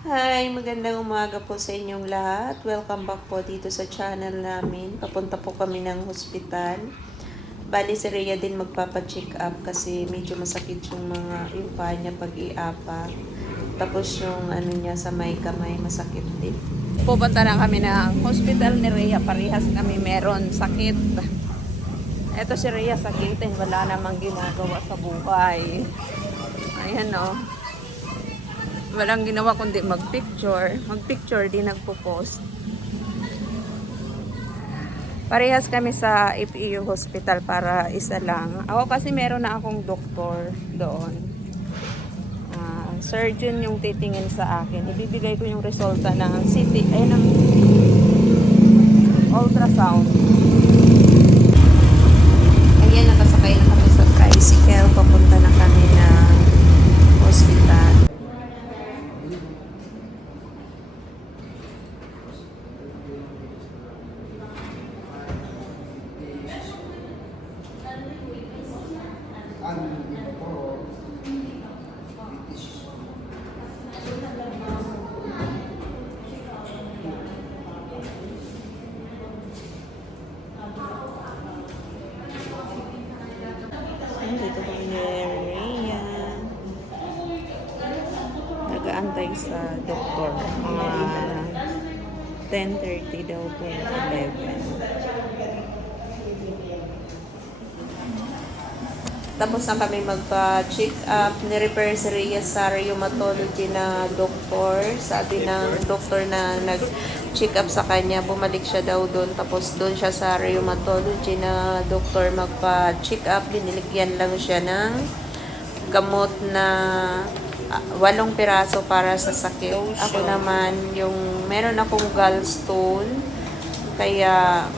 Hi, magandang umaga po sa inyong lahat. Welcome back po dito sa channel namin. Papunta po kami ng hospital. Bali si Rhea din magpapa-check up kasi medyo masakit yung paa niya pag iapa. Tapos yung ano niya sa may kamay masakit din. Pupunta na kami ng hospital ni Rhea. Parehas kami meron sakit. Eto si Rhea sakitin. Wala namang ginagawa sa buhay. Ayan o. Walang ginawa kundi mag-picture. Mag-picture din nagpo-post. Parehas kami sa FEU Hospital para isa lang. Ako kasi meron na akong doktor doon. Surgeon yung titingin sa akin. Ibibigay ko yung resulta ng CT, ng ultrasound. Ayan, nakasakay na kami sa tricycle. Papunta na kami ng hospital. Dito kami ni Rhea. Nag-aantay sa doktor. Mga 10:30 daw po, 11. Tapos na kami magpa-check up. Ni-refer si Rhea sa rheumatology na doktor. Sabi ng doktor na nag-check up sa kanya, bumalik siya daw doon. Tapos doon siya sa rheumatology na doktor magpa-check up. Biniligyan lang siya ng gamot na 8 piraso para sa sakit. Ako naman, yung meron akong gallstone. Kaya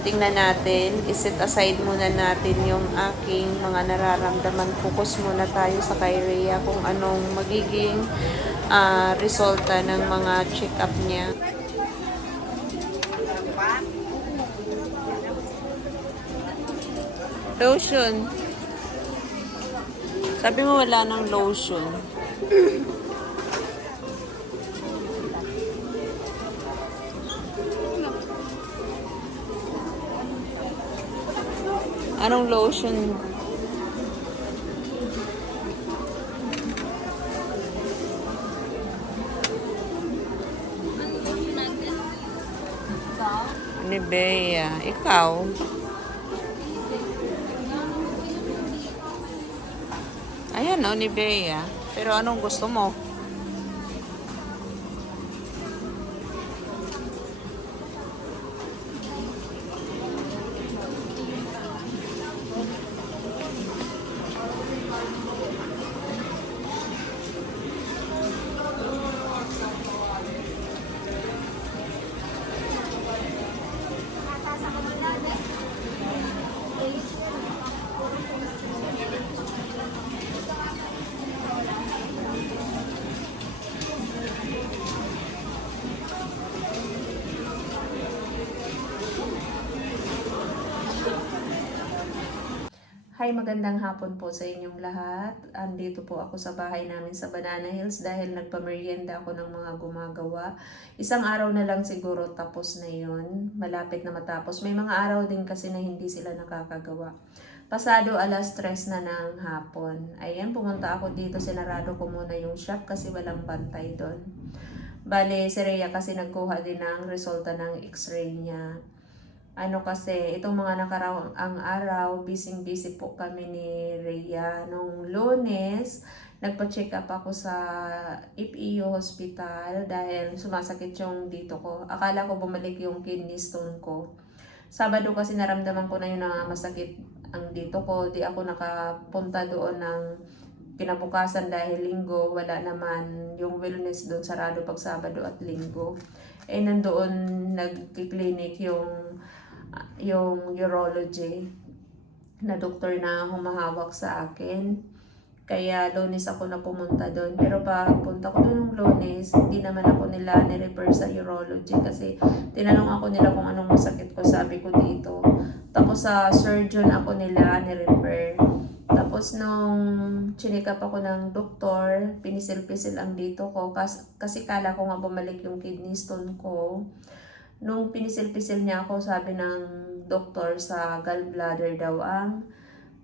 tingnan natin, iset aside muna natin yung aking mga nararamdaman. Focus muna tayo sa kay Rhea kung anong magiging resulta ng mga check-up niya. Lotion. Sabi mo wala ng lotion. Anong lotion? Nivea. Ikaw? Ayan o, Nivea. Pero anong gusto mo? Hi, magandang hapon po sa inyong lahat. Andito po ako sa bahay namin sa Banana Hills dahil nagpamerienda ako ng mga gumagawa. Isang araw na lang siguro tapos na yon. Malapit na matapos. May mga araw din kasi na hindi sila nakakagawa. Pasado 3:00 na ng hapon. Ayan, pumunta ako dito. Sinarado ko muna yung shop kasi walang bantay doon. Bale, si Rhea kasi nagkuha din ng resulta ng x-ray niya. Kasi itong mga nakaraang araw, busy po kami ni Rhea. Nung Lunes, nagpa-check up ako sa FEU Hospital dahil sumasakit yung dito ko. Akala ko bumalik yung kidney stone ko. Sabado kasi naramdaman ko na yun na masakit ang dito ko. Di ako nakapunta doon ng kinabukasan dahil linggo. Wala naman yung wellness doon, sarado pag Sabado at linggo. Nandoon nagki-clinic yung urology na doktor na humahawak sa akin. Kaya Lunes ako na pumunta doon. Pero pagpunta ko doon ng Lunes, hindi naman ako nila ni-refer sa urology kasi tinanong ako nila kung anong masakit ko, sabi ko dito. Tapos sa surgeon ako nila ni-refer. Tapos nung chinik up ako ng doktor, pinisil-pisil ang dito ko kasi kala ko nga bumalik yung kidney stone ko. Nung pinisil-pisil niya ako, sabi ng doktor sa gallbladder daw ang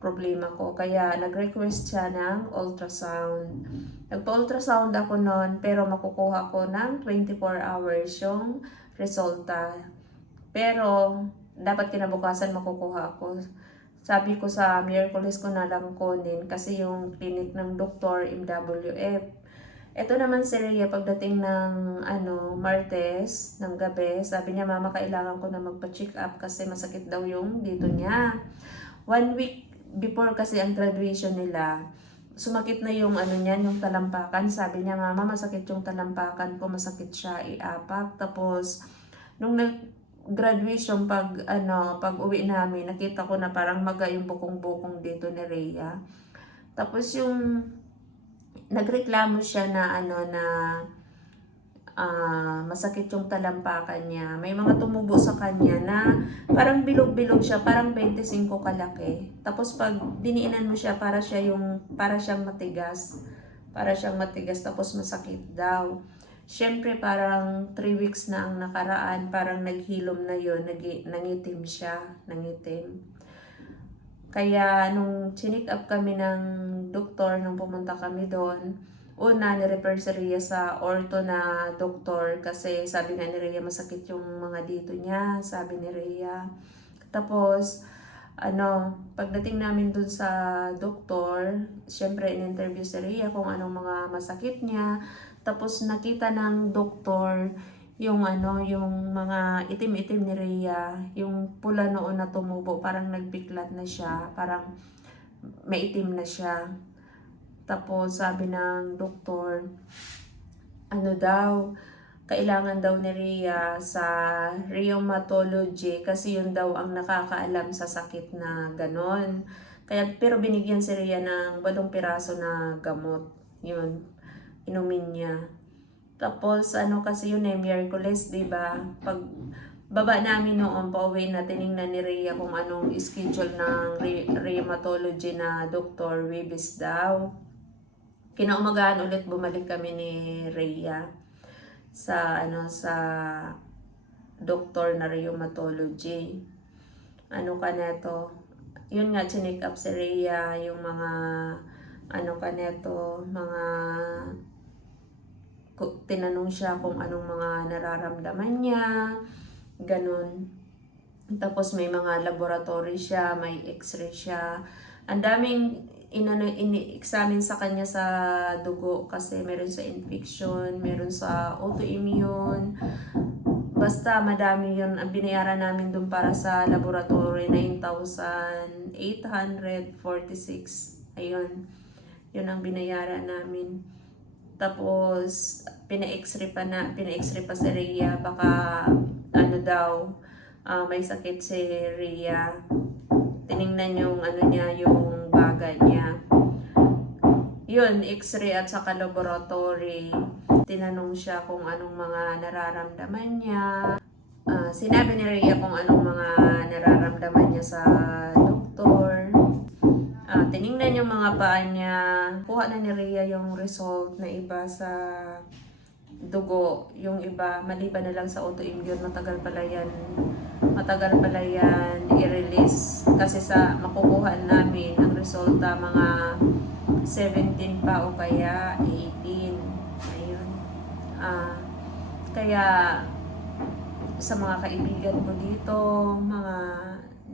problema ko. Kaya nag-request siya ng ultrasound. Nagpa-ultrasound ako noon pero makukuha ko ng 24 hours yung resulta. Pero dapat kinabukasan makukuha ako. Sabi ko sa Miyerkules ko na lang kunin kasi yung clinic ng doktor MWF. Ito naman si Rhea pagdating ng Martes ng gabi, sabi niya, mama, kailangan ko na magpa-check up kasi masakit daw yung dito niya. 1 week before kasi ang graduation nila, sumakit na yung niyan, yung talampakan. Sabi niya, mama, masakit yung talampakan ko, masakit siya iapak. Tapos nung graduation pag uwi namin, nakita ko na parang maga yung bukong-bukong dito ni Rhea. Tapos yung nagreklamo siya na masakit yung talampakan niya. May mga tumubo sa kanya na parang bilog-bilog siya, parang 25 kalaki. Tapos pag diniinan mo siya, para siyang matigas. Para siyang matigas tapos masakit daw. Siyempre parang 3 weeks na ang nakaraan, parang naghilom na yun, nangitim siya, nangitim. Kaya nung chinik up kami ng doktor, nung pumunta kami doon, una ni-refer si Rhea sa ortho na doktor kasi sabi nga ni Rhea masakit yung mga dito niya, sabi ni Rhea. Tapos pagdating namin dun sa doktor, syempre in-interview si Rhea kung anong mga masakit niya. Tapos nakita ng doktor yung mga itim-itim ni Rhea, yung pula noon na tumubo, parang nagbiklat na siya, parang maitim na siya. Tapos sabi ng doktor, kailangan daw ni Rhea sa rheumatology kasi yun daw ang nakakaalam sa sakit na ganon. Pero binigyan si Rhea ng 8 piraso na gamot. Yun, inumin niya. Tapos kasi yun Miyerkules, diba? Pag baba namin noon, pauwi na, tinignan ni Rhea kung anong schedule ng rheumatology na doktor, Webis daw. Kinaumagahan ulit bumalik kami ni Rhea sa doktor na rheumatology. Yun nga, chinik up si Rhea, yung mga mga tinanong siya kung anong mga nararamdaman niya, ganun. Tapos may mga laboratory siya, may x-ray siya. Ang daming ini-examine sa kanya sa dugo kasi meron sa infection, meron sa autoimmune. Basta madami yun. Ang binayaran namin dun para sa laboratory, 9,846. Ayun. Yun ang binayaran namin. Tapos pina-x-ray pa si Rhea, baka may sakit si Rhea. Tiningnan yung yung baga niya. Yun, x-ray at saka laboratory. Tinanong siya kung anong mga nararamdaman niya. Sinabi ni Rhea kung anong mga nararamdaman niya sa doktor. Tiningnan yung mga paa niya. Kuha na ni Rhea yung result na iba sa dugo. Yung iba, maliban na lang sa autoimmune, matagal pala yan i-release. Kasi sa makukuha namin ang resulta mga 17 pa o kaya 18. Ayun. Kaya sa mga kaibigan ko dito, mga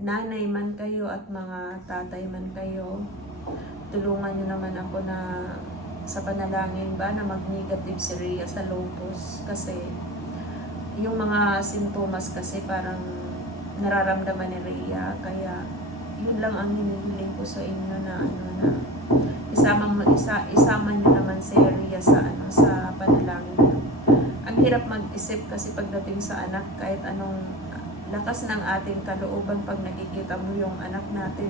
nanay man kayo at mga tatay man kayo, tulungan nyo naman ako na sa panalangin ba na mag-negative si Rhea sa lupus. Kasi yung mga sintomas kasi parang nararamdaman ni Rhea. Kaya yun lang ang hinihiling ko sa inyo na isama nyo naman si Rhea sa panalangin nyo. Ang hirap mag-isip kasi pagdating sa anak, kahit anong lakas ng ating kalooban, pag nakikita mo yung anak natin,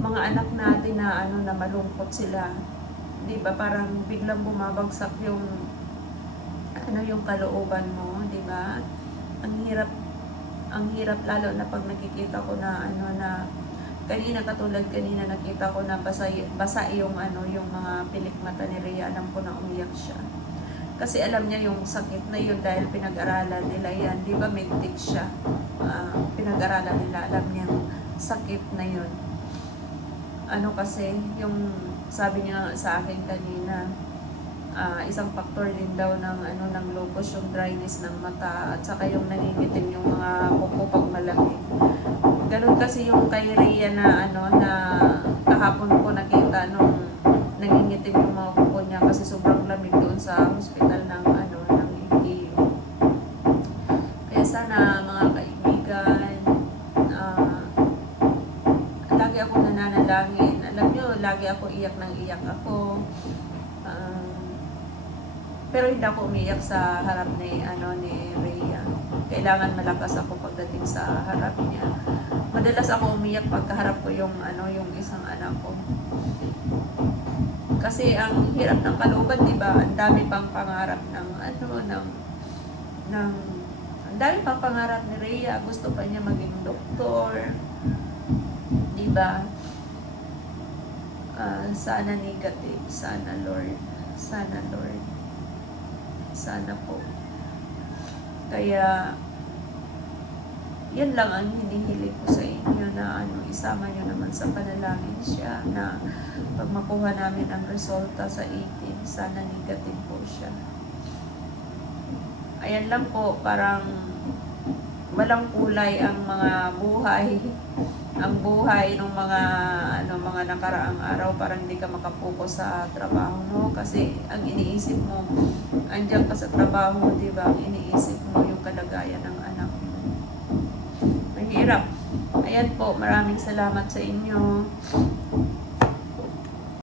mga anak natin na malungkot sila, di ba? Parang biglang bumabagsak yung kalooban mo, di ba? Ang hirap lalo na pag nakikita ko na Kanina, katulad kanina, nakita ko na basa yung yung mga pilik mata ni Rhea. Alam ko na umiyak siya. Kasi alam niya yung sakit na yun dahil pinag-aralan nila yan. Di ba medtic siya? Pinag-aralan nila, alam niya yung sakit na yun. Kasi, yung sabi niya sa akin kanina, isang factor din daw ng lupus, yung dryness ng mata, at saka yung nangingitim yung mga kuko pag malamig. Ganun kasi yung kay Rhea na na kahapon ko nakita nung nangingitim yung mga kuko niya kasi sobrang lamig doon sa hospital ng ng LGU. Kaya sana mga kaibigan, lagi ako nananalangin. Alam nyo, lagi ako iyak ng iyak ako. Pero hindi ako umiyak sa harap ni Rhea. Kailangan malakas ako pagdating sa harap niya. Madalas ako umiyak pagkaharap ko yung isang anak ko. Kasi ang hirap ng kalooban, 'di ba? Ang dami pang pangarap ng ang dami pang pangarap ni Rhea. Gusto pa niya maging doktor. 'Di ba? Sana negative, sana Lord. Sana po. Kaya, yan lang ang hinihiling ko sa inyo na isama nyo naman sa panalangin siya na pag makuha namin ang resulta sa 18, sana negative po siya. Ayan lang po, parang walang kulay ang mga buhay. Ang buhay ng mga nakaraang araw, parang hindi ka makapokus sa trabaho mo kasi ang iniisip mo, andiyan ka sa trabaho mo, di ba? Ang iniisip mo yung kalagayan ng anak mo. Mahirap. Ayan po, maraming salamat sa inyo.